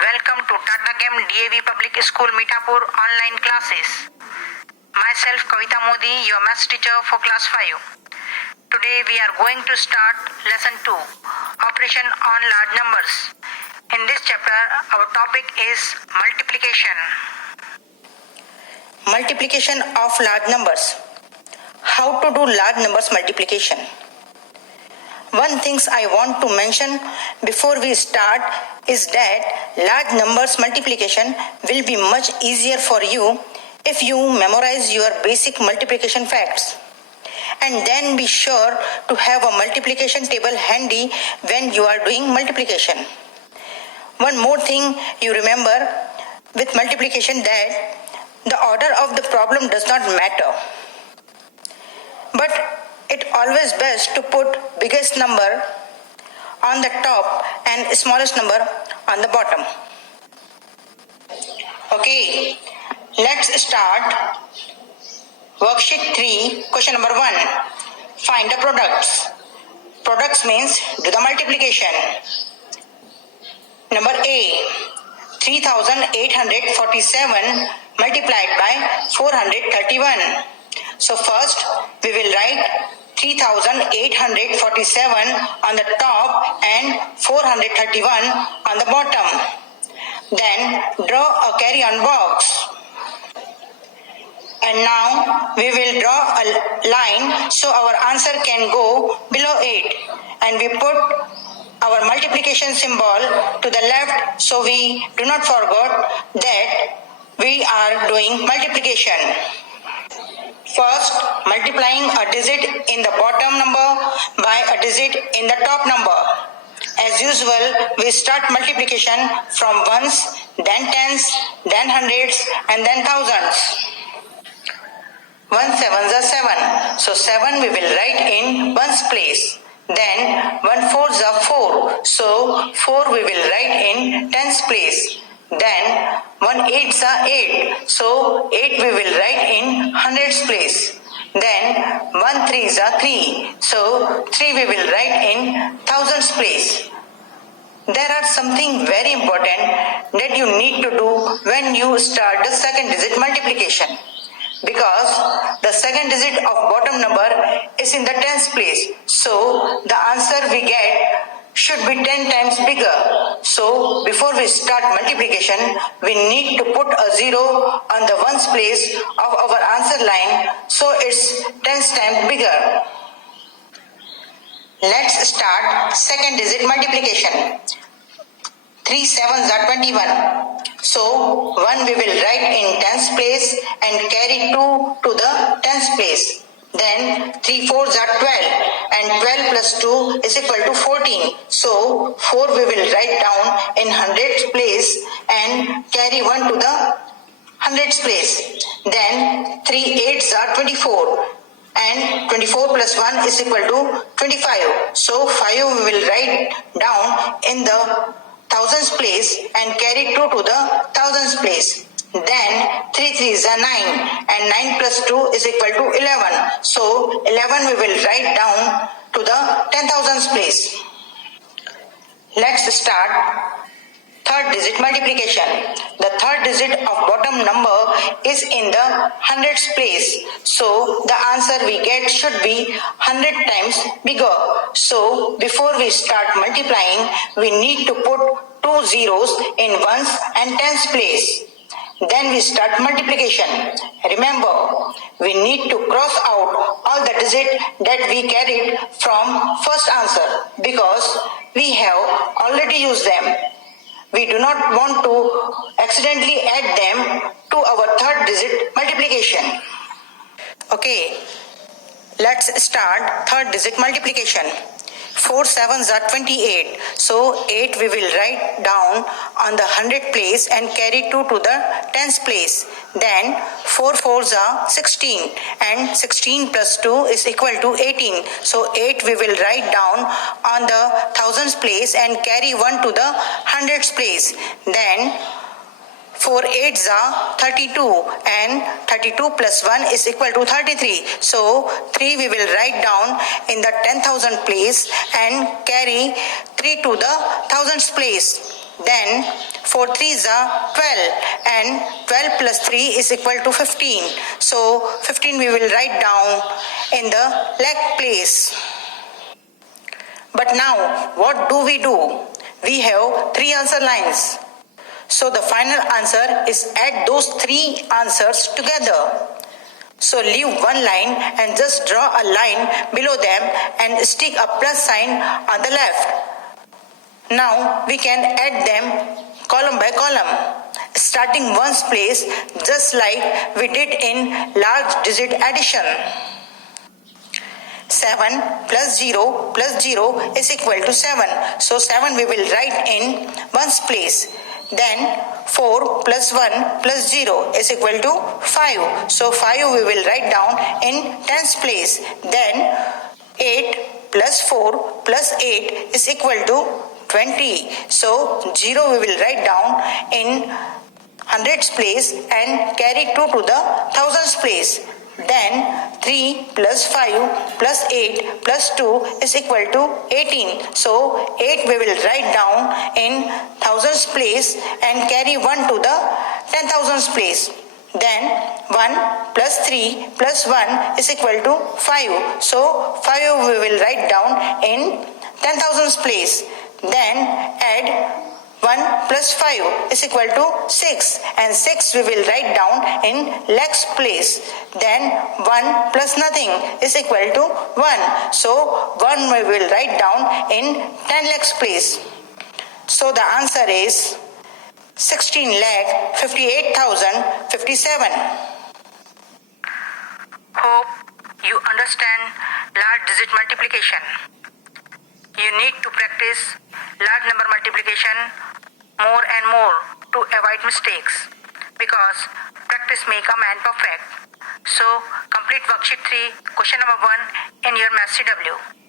Welcome to Tata Chem DAV Public School Mitapur online classes. Myself Kavita Modi, your maths teacher for class 5. Today we are going to start lesson 2, operation on large numbers. In this chapter our topic is multiplication. Multiplication of large numbers. How to do large numbers multiplication? One thing I want to mention before we start is that large numbers multiplication will be much easier for you if you memorize your basic multiplication facts. And then be sure to have a multiplication table handy when you are doing multiplication. One more thing you remember with multiplication, that the order of the problem does not matter. But it's always best to put biggest number on the top and smallest number on the bottom. Okay, let's start. Worksheet 3, question number 1. Find the products. Products means do the multiplication. Number A, 3847 multiplied by 431. So first we will write 3847 on the top and 431 on the bottom. Then draw a carry on box. And now we will draw a line so our answer can go below 8. And we put our multiplication symbol to the left so we do not forget that we are doing multiplication. First, multiplying a digit in the bottom number by a digit in the top number. As usual, we start multiplication from ones, then tens, then hundreds, and then thousands. 1 sevens are 7. So 7 we will write in ones place. Then 1 fours are 4. So 4 we will write in tens place. Then 1 eights are 8. So 8 we will write in hundreds place. Then 1 threes are 3. So 3 we will write in thousands place. There are something very important that you need to do when you start the second digit multiplication. Because the second digit of bottom number is in the tens place. So the answer we get should be 10 times bigger. So before we start multiplication, we need to put a 0 on the ones place of our answer line so it's 10 times bigger. Let's start second digit multiplication. 3 sevens are 21. So 1 we will write in tens place and carry 2 to the tens place. Then 3 fours are 12 and 12 plus 2 is equal to 14. So 4 we will write down in hundreds place and carry 1 to the hundreds place. Then 3 eights are 24 and 24 plus 1 is equal to 25. So 5 we will write down in the thousands place and carry 2 to the thousands place. Then 3 threes are 9 and 9 plus 2 is equal to 11. So 11 we will write down to the 10,000s place. Let's start third digit multiplication. The third digit of bottom number is in the hundreds place. So the answer we get should be 100 times bigger. So before we start multiplying, we need to put 2 zeros in ones and tens place. Then we start multiplication. Remember, we need to cross out all the digits that we carried from first answer because we have already used them. We do not want to accidentally add them to our third digit multiplication. Okay, let's start third digit multiplication. 4 sevens are 28. So 8 we will write down on the hundred place and carry 2 to the tens place. Then 4 fours are 16 and 16 plus 2 is equal to 18. So 8 we will write down on the thousands place and carry 1 to the hundreds place. Then 4 eights are 32 and 32 plus 1 is equal to 33. So 3 we will write down in the 10,000 place and carry 3 to the thousands place. Then 4 3s are 12 and 12 plus 3 is equal to 15. So 15 we will write down in the lakh place. But now what do? We have 3 answer lines. So the final answer is add those 3 answers together. So leave one line and just draw a line below them and stick a plus sign on the left. Now we can add them column by column, starting ones place just like we did in large digit addition. 7 plus 0 is equal to 7. So 7 we will write in ones place. Then 4 plus 1 plus 0 is equal to 5. So 5 we will write down in tens place. Then 8 plus 4 plus 8 is equal to 20. So 0 we will write down in hundreds place and carry 2 to the thousands place. Then 3 plus 5 plus 8 plus 2 is equal to 18. So 8 we will write down in thousands place and carry 1 to the 10,000s place. Then 1 plus 3 plus 1 is equal to 5. So 5 we will write down in 10,000s place. Then add 1 plus 5 is equal to 6 and 6 we will write down in lakhs place. Then 1 plus nothing is equal to 1. So 1 we will write down in 10 lakhs place. So the answer is 16,58,057. Hope you understand large digit multiplication. You need to practice large number multiplication more and more to avoid mistakes, because practice make a man perfect. So complete worksheet 3, question number 1 in your Maths CW.